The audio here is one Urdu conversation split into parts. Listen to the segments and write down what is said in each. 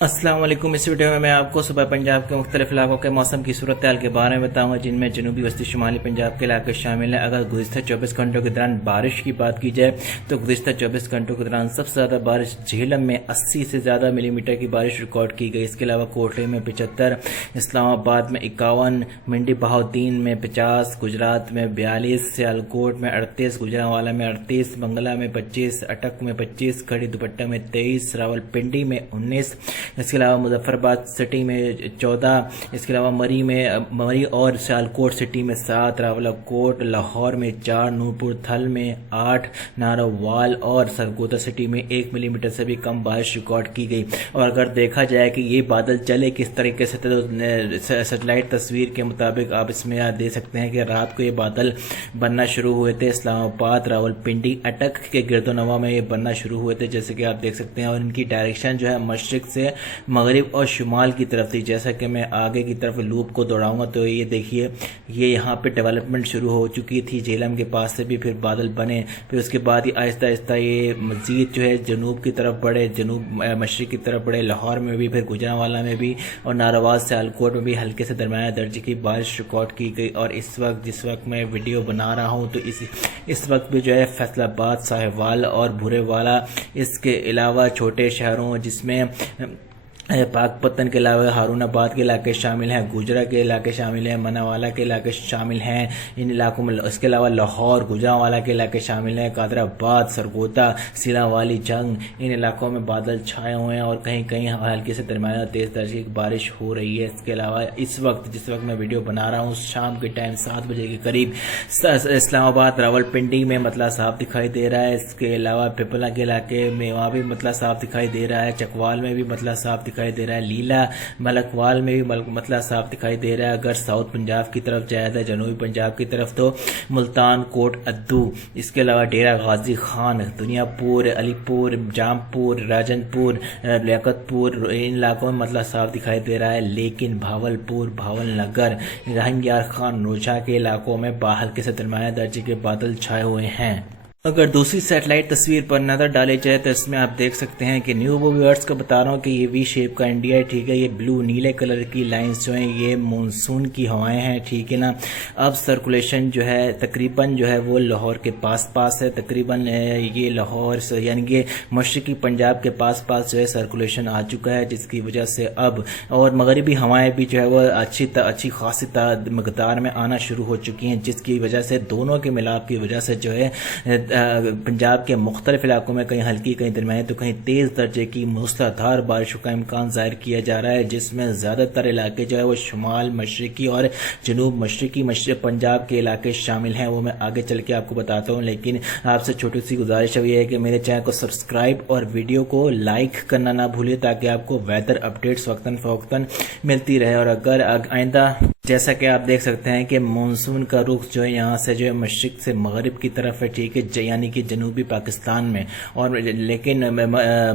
السلام علیکم۔ اس ویڈیو میں آپ کو صوبہ پنجاب کے مختلف علاقوں کے موسم کی صورتحال کے بارے میں بتاؤں گا، جن میں جنوبی وسطی شمالی پنجاب کے علاقے شامل ہیں۔ اگر گزشتہ 24 گھنٹوں کے دوران بارش کی بات کی جائے تو گزشتہ 24 گھنٹوں کے دوران سب سے زیادہ بارش جہلم میں 80 سے زیادہ ملی میٹر کی بارش ریکارڈ کی گئی۔ اس کے علاوہ کوٹلی میں 75، اسلام آباد میں 51، منڈی بہاؤدین میں 50، گجرات میں 42، سیالکوٹ میں 38، گوجرانوالا میں 38، منگلا میں 25، اٹک میں 25، کھڑی دوپٹہ میں 23، راولپنڈی میں 19، اس کے علاوہ مظفر آباد سٹی میں 14، اس کے علاوہ مری اور سیالکوٹ سٹی میں 7، راولہ کوٹ لاہور میں 4، نورپور تھل میں 8، نارووال اور سرگودا سٹی میں 1 ملی میٹر سے بھی کم بارش ریکارڈ کی گئی۔ اور اگر دیکھا جائے کہ یہ بادل چلے کس طریقے سے، تو سیٹلائٹ تصویر کے مطابق آپ اس میں دیکھ سکتے ہیں کہ رات کو یہ بادل بننا شروع ہوئے تھے اسلام آباد، راولپنڈی، اٹک کے گرد و نواح میں یہ بننا شروع ہوئے تھے، جیسے کہ آپ دیکھ سکتے ہیں۔ اور ان کی ڈائریکشن جو ہے مشرق سے مغرب اور شمال کی طرف تھی۔ جیسا کہ میں آگے کی طرف لوپ کو دوڑاؤں گا تو یہ دیکھیے، یہ یہاں پہ ڈیولپمنٹ شروع ہو چکی تھی جہلم کے پاس سے بھی، پھر بادل بنے، پھر اس کے بعد یہ آہستہ آہستہ یہ مزید جو ہے جنوب کی طرف بڑھے، جنوب مشرق کی طرف بڑھے، لاہور میں بھی، پھر گوجرانوالا میں بھی، اور ناروال سیالکوٹ میں بھی ہلکے سے درمیانے درجے کی بارش ریکارڈ کی گئی۔ اور اس وقت جس وقت میں ویڈیو بنا رہا ہوں تو اس وقت بھی جو ہے فیصل آباد، ساہیوال اور بھورے والا، اس کے علاوہ چھوٹے شہروں جس میں پاک پتن کے علاوہ ہارون آباد کے علاقے شامل ہیں، گوجرا کے علاقے شامل ہیں، مناوالا کے علاقے شامل ہیں ان علاقوں میں، اس کے علاوہ لاہور، گوجرانوالا کے علاقے شامل ہیں، قادر آباد، سرگودا، سیلا والی جنگ، ان علاقوں میں بادل چھائے ہوئے ہیں اور کہیں کہیں ہلکی سے درمیانہ تیز درجے کی بارش ہو رہی ہے۔ اس کے علاوہ اس وقت جس وقت میں ویڈیو بنا رہا ہوں شام کے ٹائم 7 بجے کے قریب اسلام آباد، راولپنڈی میں مطلع صاف دکھائی دے رہا ہے۔ اس کے علاوہ پپلا کے علاقے میں وہاں بھی مطلع صاف دکھائی دے رہا ہے، چکوال میں بھی مطلع صاف دکھائی دے رہا ہے، لیلا ملکوال میں بھی مطلع صاف دکھائی دے رہا ہے۔ اگر ساؤتھ پنجاب کی طرف جائے تو جنوبی پنجاب کی طرف تو ملتان، کوٹ ادو، اس کے علاوہ ڈیرہ غازی خان، دنیا پور، علی پور، جام پور، راجن پور، لیاقت پور، ان علاقوں میں مطلع صاف دکھائی دے رہا ہے، لیکن بھاول پور، بھاول نگر، رحیم یار خان، روچا کے علاقوں میں ہلکے سے درمیانے درجے کے بادل چھائے ہوئے ہیں۔ اگر دوسری سیٹلائٹ تصویر پر نظر ڈالے جائے تو اس میں آپ دیکھ سکتے ہیں کہ نیو ویورز کو بتا رہا ہوں کہ یہ وی شیپ کا انڈیا ہے، ٹھیک ہے۔ یہ بلو نیلے کلر کی لائنز جو ہیں یہ مونسون کی ہوائیں ہیں، ٹھیک ہے نا۔ اب سرکولیشن جو ہے تقریباً جو ہے وہ لاہور کے پاس ہے، تقریباً یہ لاہور سے یعنی کہ مشرقی پنجاب کے پاس جو ہے سرکولیشن آ چکا ہے، جس کی وجہ سے اب اور مغربی ہوائیں بھی جو ہے وہ اچھی خاصی مقدار میں آنا شروع ہو چکی ہیں، جس کی وجہ سے دونوں کے ملاپ کی وجہ سے جو ہے پنجاب کے مختلف علاقوں میں کہیں ہلکی، کہیں درمیانی تو کہیں تیز درجے کی موسلادھار بارشوں کا امکان ظاہر کیا جا رہا ہے، جس میں زیادہ تر علاقے جو ہے وہ شمال مشرقی اور جنوب مشرقی پنجاب کے علاقے شامل ہیں۔ وہ میں آگے چل کے آپ کو بتاتا ہوں، لیکن آپ سے چھوٹی سی گزارش ہے کہ میرے چینل کو سبسکرائب اور ویڈیو کو لائک کرنا نہ بھولے، تاکہ آپ کو ویدر اپڈیٹس وقتاً فوقتاً ملتی رہے۔ اور اگر آئندہ جیسا کہ آپ دیکھ سکتے ہیں کہ مونسون کا رخ جو ہے یہاں سے جو ہے مشرق سے مغرب کی طرف ہے، ٹھیک ہے، یعنی کہ جنوبی پاکستان میں، اور لیکن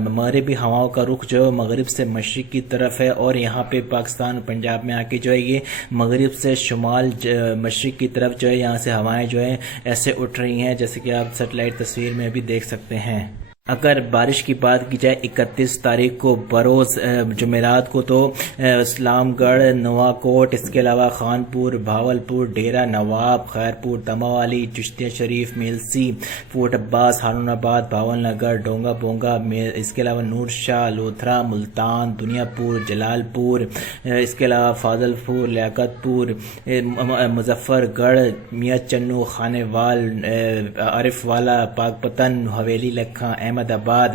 مغربی ہواؤں کا رخ جو ہے مغرب سے مشرق کی طرف ہے، اور یہاں پہ پاکستان پنجاب میں آ کے جو ہے یہ مغرب سے شمال مشرق کی طرف جو ہے یہاں سے ہوائیں جو ہے ایسے اٹھ رہی ہیں، جیسے کہ آپ سیٹلائٹ تصویر میں بھی دیکھ سکتے ہیں۔ اگر بارش کی بات کی جائے 31 تاریخ کو بروز جمعرات کو تو اسلام گڑھ، نوا کوٹ، اس کے علاوہ خانپور، بھاولپور، ڈیرہ نواب، خیرپور، تماوالی، چشتیہ شریف، میلسی، فورٹ عباس، ہارون آباد، بھاول نگر، ڈونگا بونگا، اس کے علاوہ نور شاہ، لوتھرا، ملتان، دنیا پور، جلال پور، اس کے علاوہ فاضل پور، لیاقت پور، مظفر گڑھ، میاں چنو، خانے وال، عارف والا، پاک پتن، حویلی لکھاں، احمد آباد،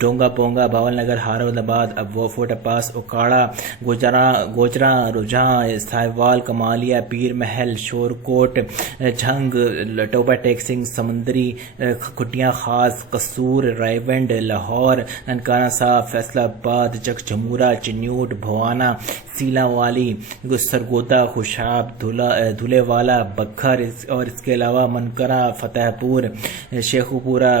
ڈونگا پونگا، بھاول نگر، ہارون آباد، فورٹ عباس، اکاڑا، گوجرا، رجحاں، ساہیوال، کمالیہ، پیر محل، شور کوٹ، جھنگ، ٹوبا ٹیکسنگ، سمندری، کھٹیاں خاص، قصور، رائیونڈ، لاہور، ننکانہ صاحب، فیصل آباد، چک جمورہ، چنیوٹ، بھوانا، سیلا والی، سرگودا، خوشاب، دھلے والا، بکھر، اور اس کے علاوہ منکرہ، فتح پور، شیخوپورہ،